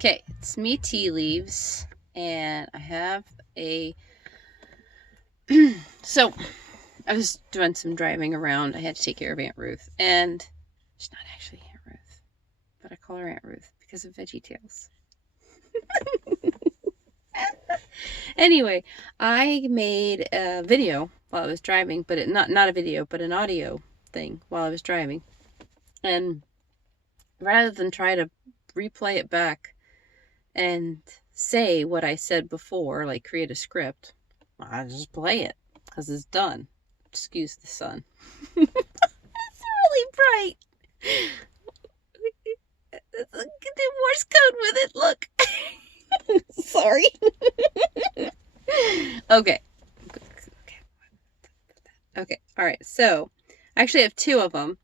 Okay, it's me, Tea Leaves, and I have a. So, I was doing some driving around. I had to take care of Aunt Ruth, and she's not actually Aunt Ruth, but I call her Aunt Ruth because of Veggie Tales. Anyway, I made a video while I was driving, but not a video, but an audio thing while I was driving, and rather than try to replay it back and say what I said before, like create a script, I just play it because it's done. Excuse the sun. It's really bright. Do Morse code with it. Look. Sorry. Okay. All right. So, I actually have two of them.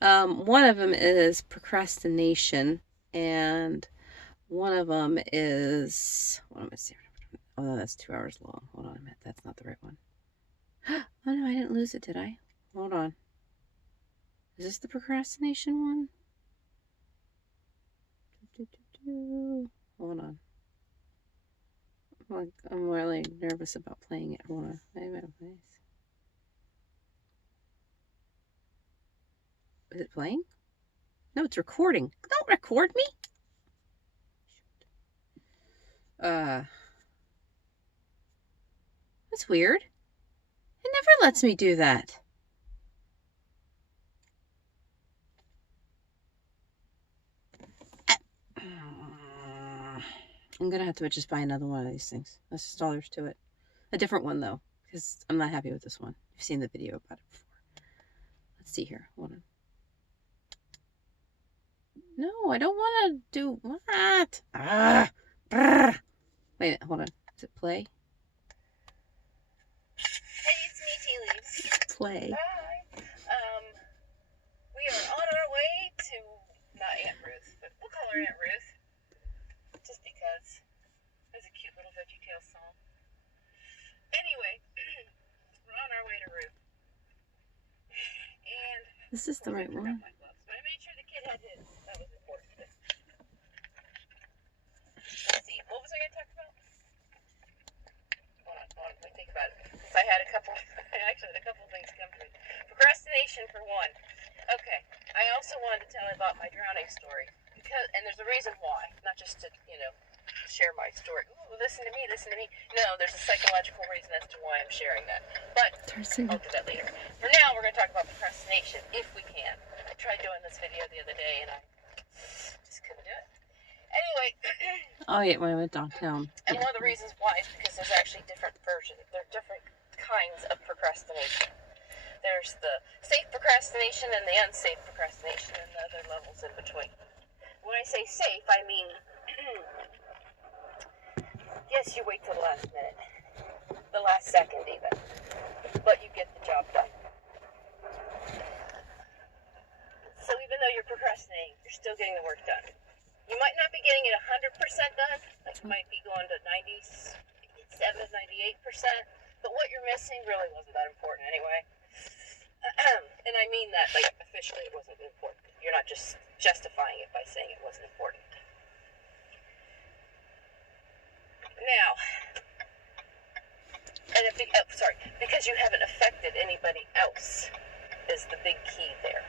One of them is procrastination, and one of them is. What am I saying? Oh, that's 2 hours long. Hold on a minute. That's not the right one. Oh, no, I didn't lose it, did I? Hold on. Is this the procrastination one? Hold on. I'm really nervous about playing it. Hold on. Is it playing? No, it's recording. Don't record me. That's weird. It never lets me do that. I'm gonna have to just buy another one of these things. That's just all there's to it. A different one though, because I'm not happy with this one. You've seen the video about it before. Let's see here. Hold on. No, I don't want to do what? Wait a minute. Hold on. Does it play? Hey, it's me, Tea Leaves. Play. Hi. We are on our way to not Aunt Ruth, but we'll call her Aunt Ruth, just because it's a cute little Veggie Tales song. Anyway, we're on our way to Ruth, and This is the right one. my gloves, but I made sure the kid had his. That was important. Let's see. What was I going to talk about? Hold on. Let me think about it. Because I had a couple. I actually had a couple things come to me. Procrastination for one. Okay. I also wanted to tell you about my drowning story. And there's a reason why. Not just to, share my story. Ooh, listen to me. No, there's a psychological reason as to why I'm sharing that. But I'll do that later. For now, we're going to talk about procrastination, if we can. I tried doing this video the other day, and I just couldn't do it. Anyway. Oh, yeah, when I went downtown. And one of the reasons why is because there's actually different versions. There are different kinds of procrastination. There's the safe procrastination and the unsafe procrastination and the other levels in between. When I say safe, I mean, yes, you wait till the last minute, the last second even, but you get the job done. So even though you're procrastinating, you're still getting the work done. You might not be getting it 100% done, like you might be going to 97, 98%, but what you're missing really wasn't that important anyway. And I mean that, like, officially it wasn't important. You're not just justifying it by saying it wasn't important. Now, because you haven't affected anybody else is the big key there.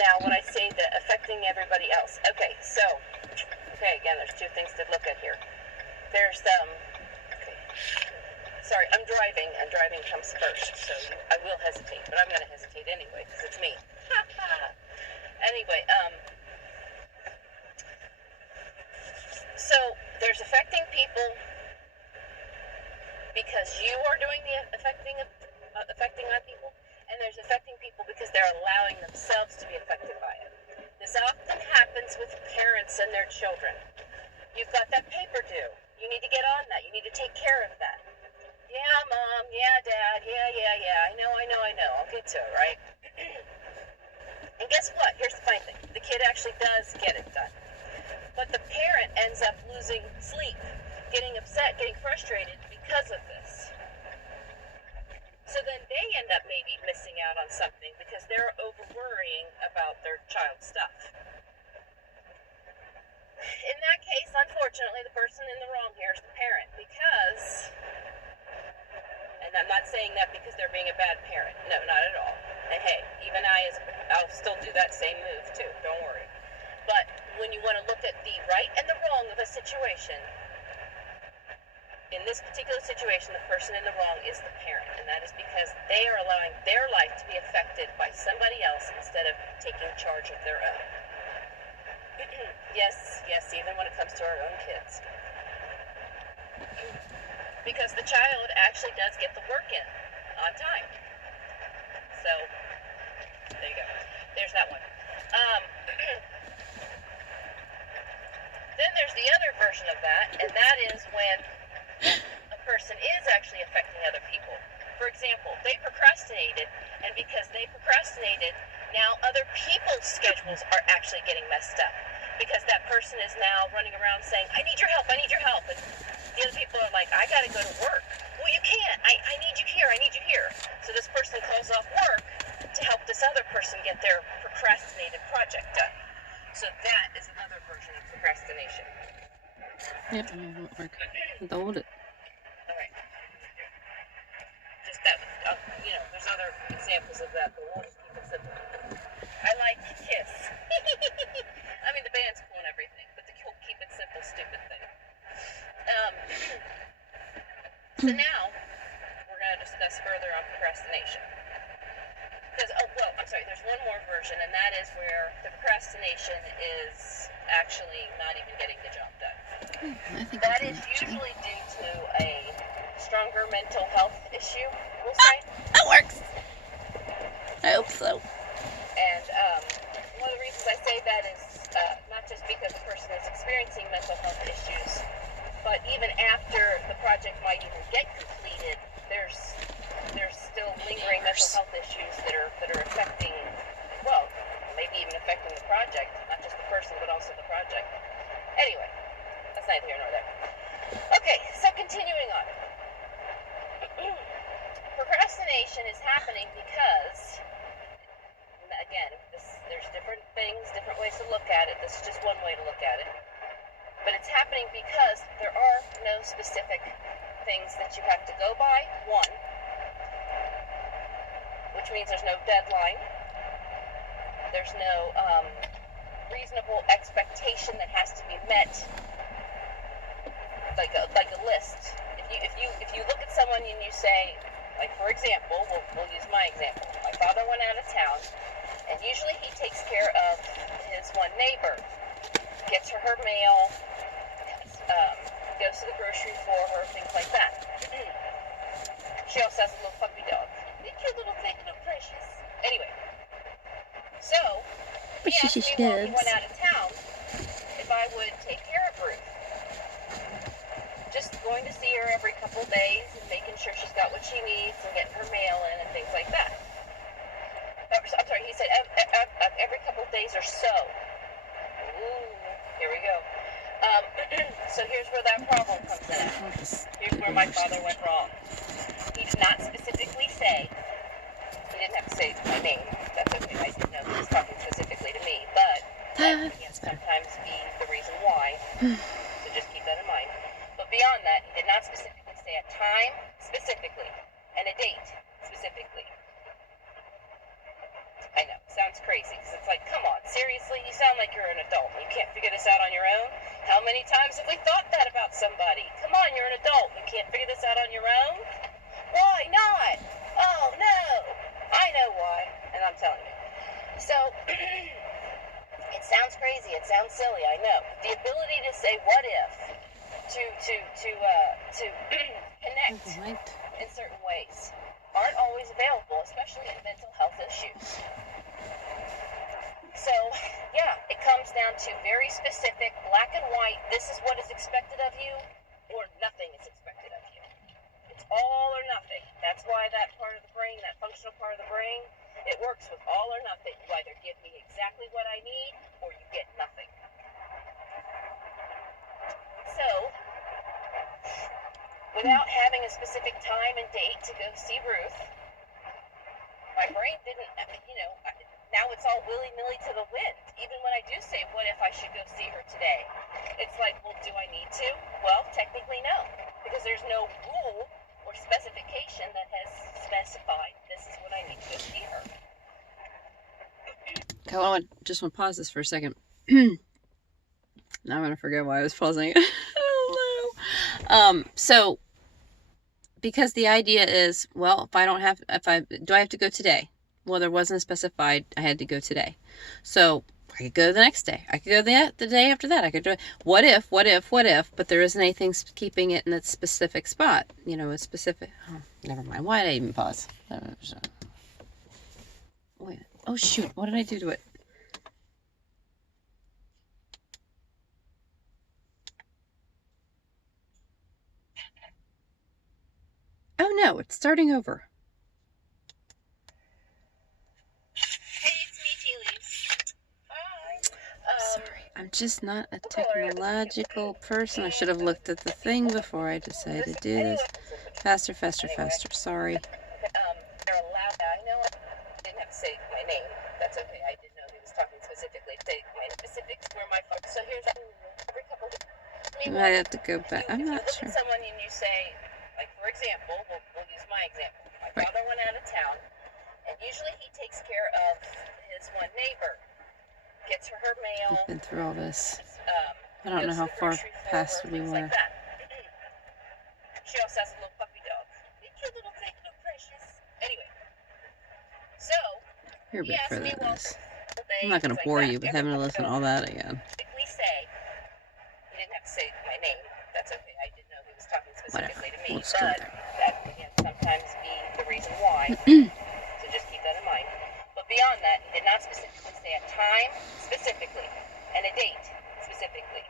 Now, when I say that affecting everybody else, again, there's two things to look at here. There's sorry, I'm driving, and driving comes first, so I will hesitate, but I'm going to hesitate anyway, because it's me. Anyway, so there's affecting people because you are doing the affecting on people, and there's affecting people because they're allowing themselves to be affected by it. This often happens with parents and their children. You've got that paper due. You need to get on that. You need to take care of that. Yeah, Mom. Yeah, Dad. Yeah. I know. I'll get to it, right? And guess what? Here's the funny thing. The kid actually does get it done. But the parent ends up losing sleep, getting upset, getting frustrated because of this. So then they end up maybe missing out on something because they're over-worrying about their child's stuff. unfortunately, the person in the wrong here is the parent, because, and I'm not saying that because they're being a bad parent. No, not at all. And hey, even I'll still do that same move too. Don't worry. But when you want to look at the right and the wrong of a situation, in this particular situation, the person in the wrong is the parent, and that is because they are allowing their life to be affected by somebody else instead of taking charge of their own. Yes, even when it comes to our own kids. Because the child actually does get the work in on time. So, there you go. There's that one. Then there's the other version of that, and that is when a person is actually affecting other people. For example, they procrastinated, and because they procrastinated, now other people's schedules are actually getting messed up. Because that person is now running around saying, I need your help, and the other people are like, I gotta go to work. Well, you can't. I need you here, I need you here. So this person calls off work to help this other person get their procrastinated project done. So that is another version of procrastination. Yep, it won't work. Hold it. All right. Just that, there's other examples of that, but we'll just keep it simple. I like Kiss. I mean, the band's cool and everything, but the keep it simple, stupid thing. So now, we're going to discuss further on procrastination. Because, there's one more version, and that is where the procrastination is actually not even getting the job done. I think that is usually due to a stronger mental health issue, we'll say. That works! I hope so. And one of the reasons I say that is not just because the person is experiencing mental health issues, but even after the project might even get completed, there's still lingering mental health issues that are affecting, well, maybe even affecting the project, not just the person, but also the project. Anyway, that's neither here nor there. Okay, so continuing on. Procrastination is happening because, again, there's different things, different ways to look at it. This is just one way to look at it. But it's happening because there are no specific things that you have to go by, one, which means there's no deadline. There's no reasonable expectation that has to be met, like a list. If you look at someone and you say, like, for example, we'll use my example. My father went out of town, and usually he takes care of his one neighbor, gets her mail, goes to the grocery for her, things like that. She also has a little puppy dog. Cute little thing, precious. Anyway, so he asked me while he went out of town if I would take care of Ruth. Just going to see her every couple days and making sure she's got what she needs and getting her mail in and things like that. I'm sorry, he said every couple days or so. Ooh, here we go. So here's where that problem comes in. Here's where my father went wrong. He did not specifically say, he didn't have to say my name. That's okay, I didn't know he was talking specifically to me, but that can sometimes be the reason why. So just keep that in mind. But beyond that, he did not specifically say a time specifically and a date specifically. I know, sounds crazy, because it's like, come on, seriously? You sound like you're an adult and you can't figure this out on your own? How many times have we thought that about somebody? Come on, you're an adult, you can't figure this out on your own? Why not? Oh, no! I know why, and I'm telling you. So, it sounds crazy, it sounds silly, I know. But the ability to say what if, to connect in certain ways, aren't always available, especially in mental health issues. So, yeah, it comes down to very specific, black and white, this is what is expected of you, or nothing is expected of you. It's all or nothing. That's why that part of the brain, that functional part of the brain, it works with all or nothing. You either give me exactly what I need, or you get nothing. So, without having a specific time and date to go see Ruth, my brain didn't, now it's all willy-nilly to the wind. Even when I do say, what if I should go see her today. It's like, well, do I need to? Well, technically no, because there's no rule or specification that has specified this is what I need to go see her. Okay, hold on. Just want to pause this for a second. Now I'm gonna forget why I was pausing. Oh no. So because the idea is, well, do I have to go today? Well, there wasn't specified I had to go today. So I could go the next day. I could go the day after that. I could do it. What if, but there isn't anything keeping it in that specific spot. You know, a specific, oh, never mind. Why did I even pause? Wait. Oh shoot, what did I do to it? Oh no, it's starting over. Hey, it's me, Tea Leaves. Hi. Sorry, I'm just not a technological person. I should have looked at the thing before I decided to do this. Faster. Sorry. They're allowed. I know I didn't have to say my name. That's okay. I didn't know he was talking specifically. Say my specifics were my fault. So here's every couple of I might have to go back. I'm not look sure. at someone and you say, like, for example, we'll use my example. My Right. father went out of town, and usually he takes care of his one neighbor. Gets her mail. I've been through all this. I goes don't know to how the far grocery for past her, we things were. like that. She also has a little puppy dog. Cute little thing, little precious. Anyway, so You're a he bit asked further me, than well, this. they, I'm not going to like bore that. you with having to listen to all that again. Specifically say, he didn't have to say my name. That's okay. I didn't know he was talking Whatever. specifically to me. We'll just go But there. that can sometimes be the reason why. So just keep that in mind. But beyond that, he did not specifically say a time specifically and a date specifically.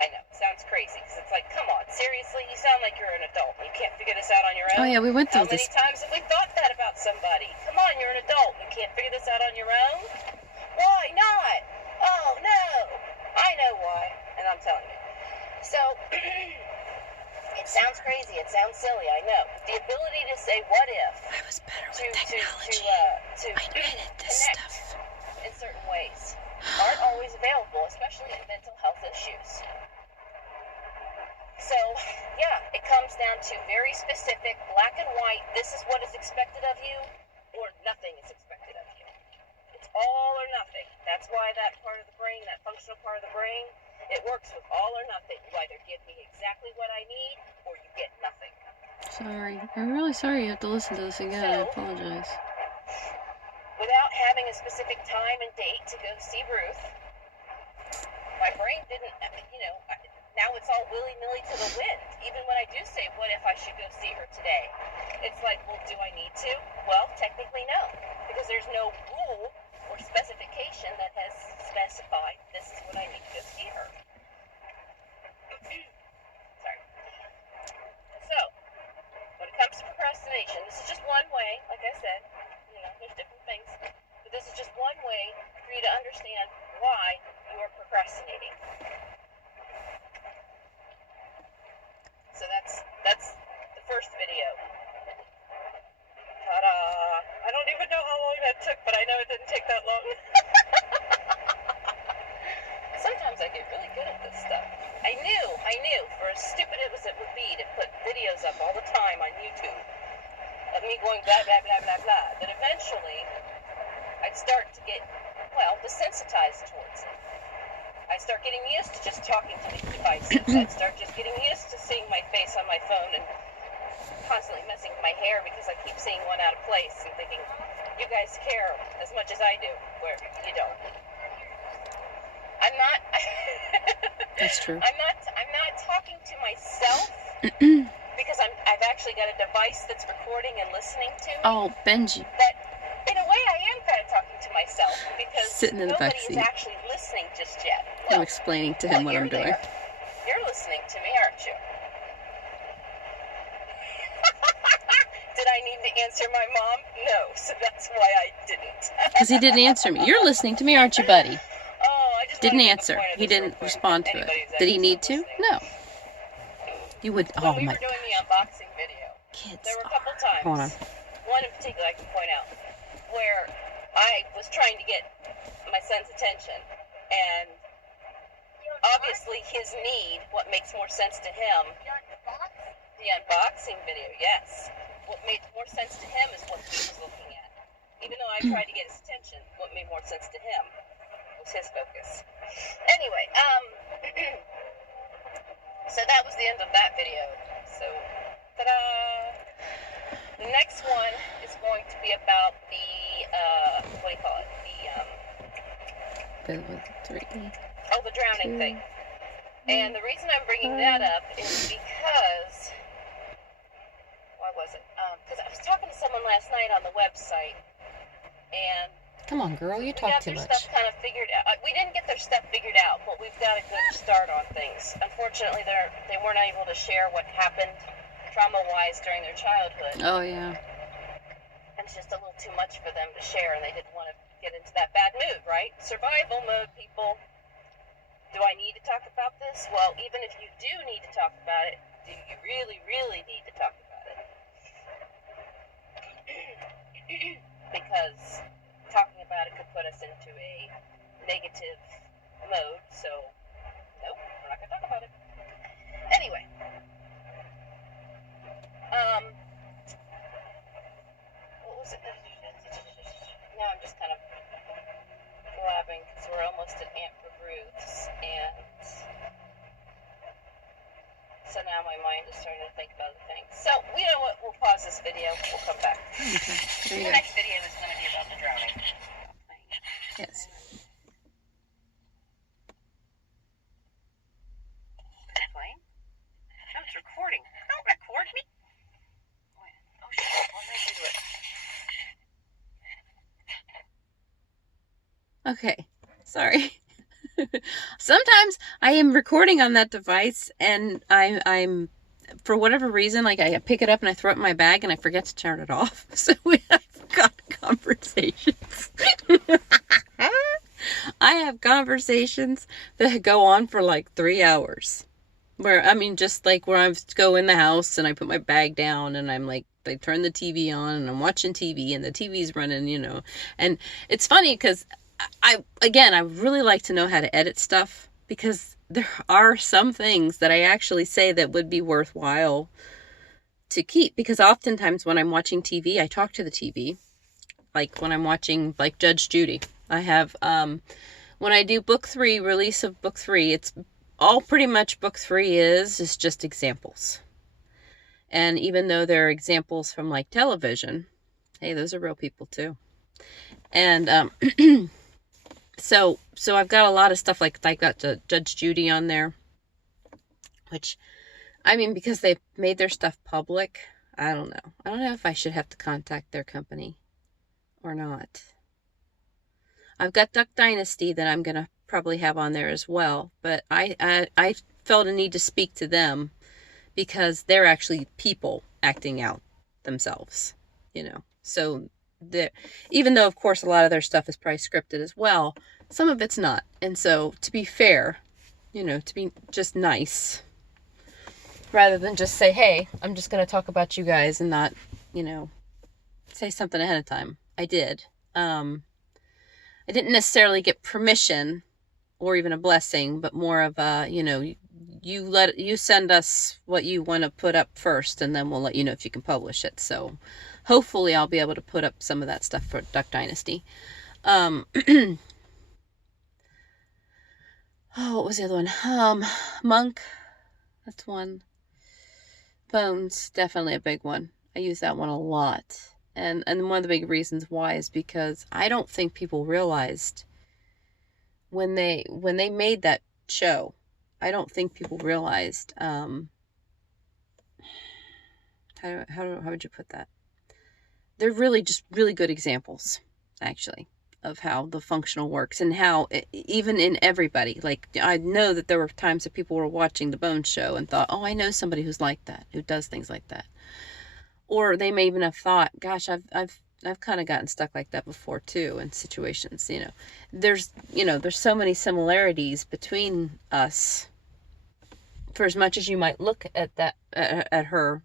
I know, it sounds crazy because it's like, come on, seriously, you sound like you're an adult. You can't figure this out on your own. Oh yeah, we went How through many this. times have we thought that about somebody? Come on, you're an adult. You can't figure this out on your own? Why not? Oh, no. I know why. And I'm telling you. So, it sounds crazy. It sounds silly. I know. But the ability to say what if, I was better to, with technology. to I invented this connect stuff. in certain ways, aren't always available, especially in mental health issues. So, yeah, it comes down to very specific, black and white, this is what is expected of you, or nothing is expected of you. It's all or nothing. That's why that part of the brain, that functional part of the brain, it works with all or nothing. You either give me exactly what I need, or you get nothing. Sorry. I'm really sorry you have to listen to this again. I So, apologize. without having a specific time and date to go see Ruth, my brain didn't, now it's all willy-nilly to the wind. Even when I do say, what if I should go see her today? It's like, well, do I need to? Well, technically no, because there's no rule or specification that has specified this is what I need to go see her. Sorry. So, when it comes to procrastination, this is just one way, like I said, there's different things, but this is just one way for you to understand why you are procrastinating. So that's the first video. Ta-da! I don't even know how long that took, but I know it didn't take that long. Sometimes I get really good at this stuff. I knew, for as stupid as it would be to put videos up all the time on YouTube of me going blah, blah, blah, blah, blah, that eventually I'd start to get, desensitized towards it. I start getting used to just talking to these devices. I'd start just getting used to seeing my face on my phone and constantly messing with my hair because I keep seeing one out of place and thinking, you guys care as much as I do, where you don't. I'm not. That's true. I'm not talking to myself because I've actually got a device that's recording and listening to me. Oh, Benji. But in a way, I am kind of talking to myself because Sitting in the back nobody is seat. actually listening just yet. I'm explaining to him what I'm doing. You're listening to me, aren't you? Did I need to answer my mom? No, so that's why I didn't. Because he didn't answer me. You're listening to me, aren't you, buddy? Oh, I just Didn't wanted to answer. make a point of He this real didn't quick. respond to it. Anybody who's Did he actually need to? listening. No. You would. When Oh we my were doing the gosh. unboxing video, Kids there were a are. couple times, Hold on. one in particular I can point out, where I was trying to get my son's attention, And obviously his need, what makes more sense to him, the unboxing video, yes. What made more sense to him is what he was looking at. Even though I tried to get his attention, what made more sense to him was his focus. Anyway, so that was the end of that video. So, ta-da! The next one is going to be about the, what do you call it? The drowning thing. And the reason I'm bringing that up is because, why was it? Because I was talking to someone last night on the website, and come on, girl, you talk too much. Stuff kind of figured out. We didn't get their stuff figured out, but we've got a good start on things. Unfortunately, they weren't able to share what happened trauma-wise during their childhood. Oh, yeah. And it's just a little too much for them to share, and they didn't want to get into that bad mood, right? Survival mode, people. Do I need to talk about this? Well, even if you do need to talk about it, do you really, really need to talk about it? Because talking about it could put us into a negative mode, so nope, we're not going to talk about it. Anyway, what was it? Now I'm just kind of blabbing because we're almost at Aunt Ruth's, and so now my mind is starting to think about other things. So, you know what? We'll pause this video. We'll come back. Okay. The next video is going to be about the drowning. Yes. Playing? No, it's recording. Don't record me. Wait. Oh, shit. What did I do to it? Okay, sorry. Sometimes I am recording on that device and I'm for whatever reason, like I pick it up and I throw it in my bag and I forget to turn it off. So I've got conversations. I have conversations that go on for like 3 hours. Where, I mean, just like where I go in the house and I put my bag down and I'm like, I turn the TV on and I'm watching TV and the TV's running, you know. And it's funny because I really like to know how to edit stuff, because there are some things that I actually say that would be worthwhile to keep, because oftentimes when I'm watching TV, I talk to the TV. Like when I'm watching like Judge Judy, I have, when I do book 3, release of book 3, it's all pretty much book 3 is just examples. And even though they're examples from like television, hey, those are real people too. And, So I've got a lot of stuff like I got Judge Judy on there, which, I mean, because they've made their stuff public, I don't know. I don't know if I should have to contact their company or not. I've got Duck Dynasty that I'm going to probably have on there as well, but I felt a need to speak to them because they're actually people acting out themselves, you know. So even though, of course, a lot of their stuff is probably scripted as well, some of it's not. And so, to be fair, you know, to be just nice, rather than just say, hey, I'm just going to talk about you guys and not, you know, say something ahead of time. I did. I didn't necessarily get permission or even a blessing, but more of a, you know, you send us what you want to put up first, and then we'll let you know if you can publish it. So hopefully I'll be able to put up some of that stuff for Duck Dynasty. Oh, what was the other one? Monk. That's one. Bones, definitely a big one. I use that one a lot. And one of the big reasons why is because I don't think people realized when they made that show, I don't think people realized, how would you put that? They're really just really good examples, actually, of how the functional works, and how even in everybody, like I know that there were times that people were watching the Bones show and thought, oh, I know somebody who's like that, who does things like that. Or they may even have thought, gosh, I've kind of gotten stuck like that before too, in situations, you know. There's so many similarities between us. For as much as you might look at that, at her,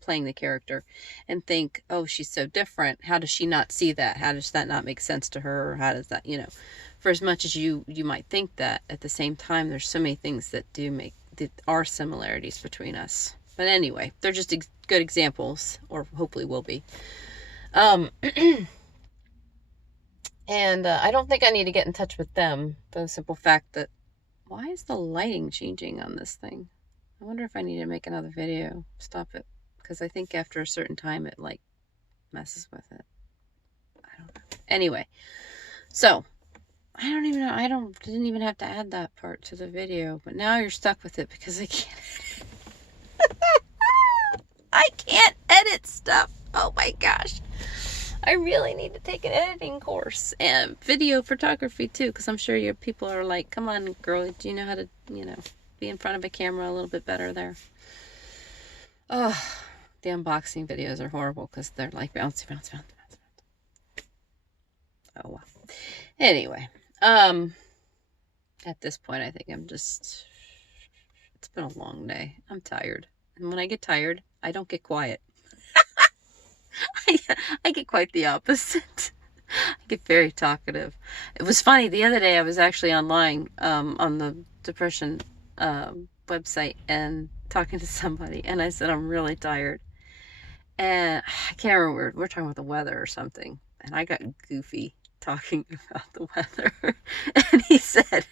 playing the character, and think, oh, she's so different. How does she not see that? How does that not make sense to her? Or how does that, for as much as you might think that, at the same time, there's so many things that are similarities between us. But anyway, they're just good examples, or hopefully will be. And I don't think I need to get in touch with them, for the simple fact that, why is the lighting changing on this thing? I wonder if I need to make another video. Stop it. Because I think after a certain time it like messes with it. I don't know. Anyway, so I don't even know. Didn't even have to add that part to the video, but now you're stuck with it because I can't edit. I can't edit stuff. Oh my gosh. I really need to take an editing course and video photography too, because I'm sure your people are like, come on, girl, do you know how to, be in front of a camera a little bit better there? Oh, the unboxing videos are horrible because they're like bouncy, bouncy, bouncy, bouncy, bouncy. Oh, well. Anyway, at this point, I think it's been a long day. I'm tired. And when I get tired, I don't get quiet. I get quite the opposite. I get very talkative. It was funny. The other day I was actually online on the depression website and talking to somebody, and I said I'm really tired. And I can't remember, we're talking about the weather or something, and I got goofy talking about the weather. And he said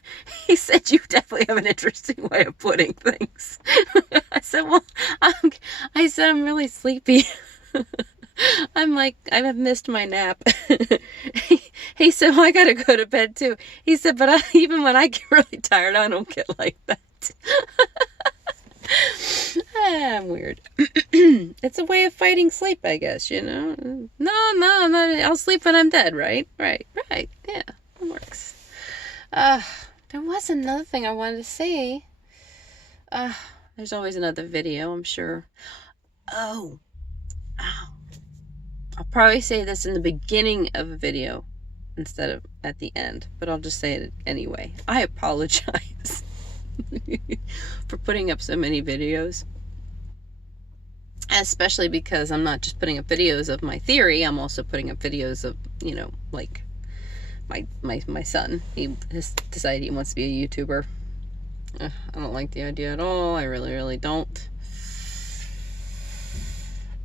you definitely have an interesting way of putting things. I said, well, I'm really sleepy. I'm like, I've missed my nap. He said, well, I gotta go to bed too. He said, but even when I get really tired, I don't get like that. I'm weird. It's a way of fighting sleep, I guess, No, I'll sleep when I'm dead, right? Right. Yeah, it works. There was another thing I wanted to say. There's always another video, I'm sure. Oh. I'll probably say this in the beginning of a video instead of at the end, but I'll just say it anyway. I apologize for putting up so many videos, especially because I'm not just putting up videos of my theory, I'm also putting up videos of, like my son. He has decided he wants to be a YouTuber. I don't like the idea at all. I really, really don't.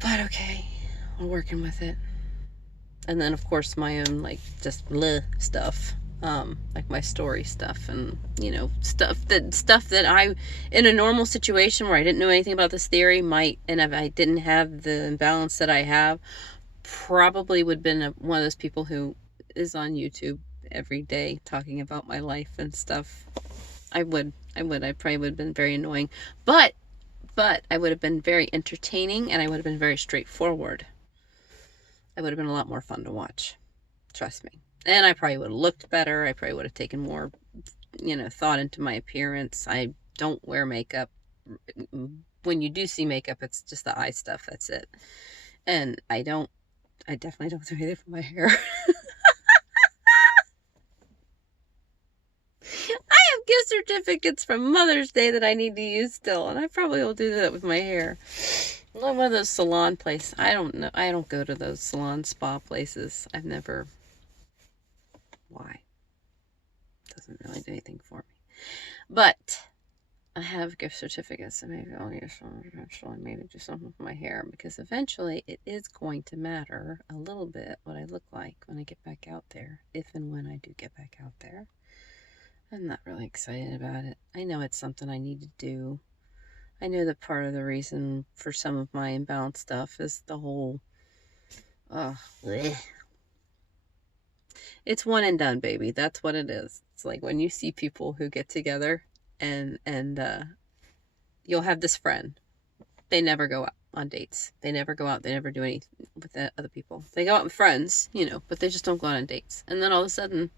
But okay. We're working with it. And then, of course, my own, like, just stuff. Like my story stuff and, stuff that I, in a normal situation where I didn't know anything about this theory, and if I didn't have the imbalance that I have, probably would have been one of those people who is on YouTube every day talking about my life and stuff. I probably would have been very annoying. But I would have been very entertaining, and I would have been very straightforward. It would have been a lot more fun to watch. Trust me. And I probably would have looked better. I probably would have taken more, thought into my appearance. I don't wear makeup. When you do see makeup, it's just the eye stuff. That's it. And I definitely don't do anything for my hair. I have gift certificates from Mother's Day that I need to use still, and I probably will do that with my hair. One of those salon places. I don't know. I don't go to those salon spa places. I've never. Why? Doesn't really do anything for me. But I have gift certificates, so maybe I'll use some eventually. Maybe do something with my hair, because eventually it is going to matter a little bit what I look like when I get back out there. If and when I do get back out there. I'm not really excited about it. I know it's something I need to do. I know that part of the reason for some of my imbalanced stuff is the whole, it's one and done, baby. That's what it is. It's like when you see people who get together and you'll have this friend. They never go out on dates. They never go out. They never do anything with other people. They go out with friends, but they just don't go out on dates. And then all of a sudden,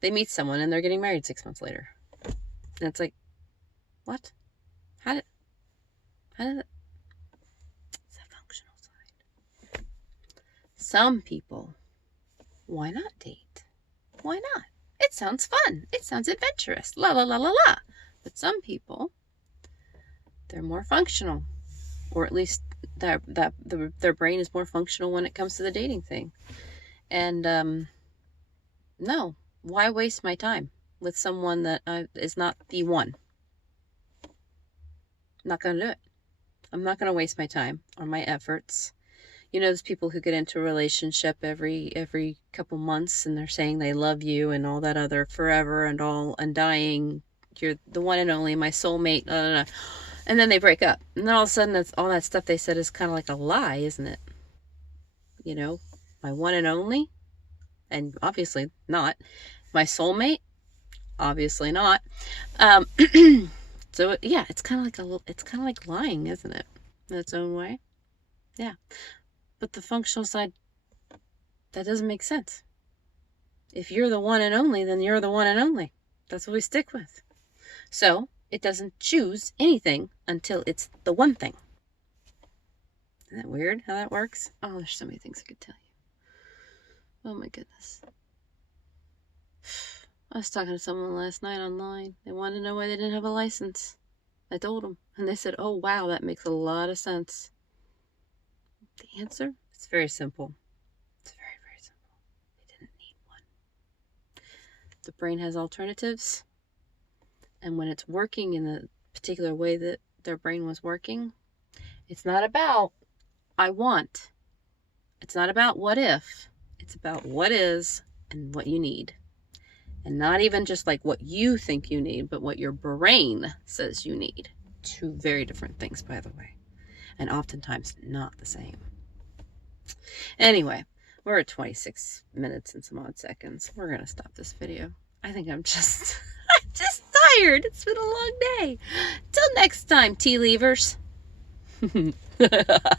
they meet someone and they're getting married 6 months later. And it's like, what? How did it? It's a functional side. Some people, why not date? Why not? It sounds fun. It sounds adventurous. La la la la la. But some people, they're more functional, or at least their brain is more functional when it comes to the dating thing. And no, why waste my time with someone that is not the one? I'm not going to do it. I'm not going to waste my time or my efforts. You know, those people who get into a relationship every couple months and they're saying they love you and all that other forever and all undying, you're the one and only, my soulmate, and then they break up. And then all of a sudden, that's all that stuff they said is kind of like a lie, isn't it? You know, my one and only, and obviously not. My soulmate, obviously not. Um, so yeah, it's kind of like it's kind of like lying, isn't it? In its own way. Yeah. But the functional side, that doesn't make sense. If you're the one and only, then you're the one and only. That's what we stick with. So it doesn't choose anything until it's the one thing. Isn't that weird how that works? Oh, there's so many things I could tell you. Oh my goodness. I was talking to someone last night online. They wanted to know why they didn't have a license. I told them, and they said, "Oh wow, that makes a lot of sense." The answer? It's very simple. It's very, very simple. They didn't need one. The brain has alternatives, and when it's working in the particular way that their brain was working, it's not about I want. It's not about what if. It's about what is and what you need. And not even just like what you think you need, but what your brain says you need. Two very different things, by the way. And oftentimes not the same. Anyway, we're at 26 minutes and some odd seconds. We're going to stop this video. I think I'm just tired. It's been a long day. Till next time, tea leavers.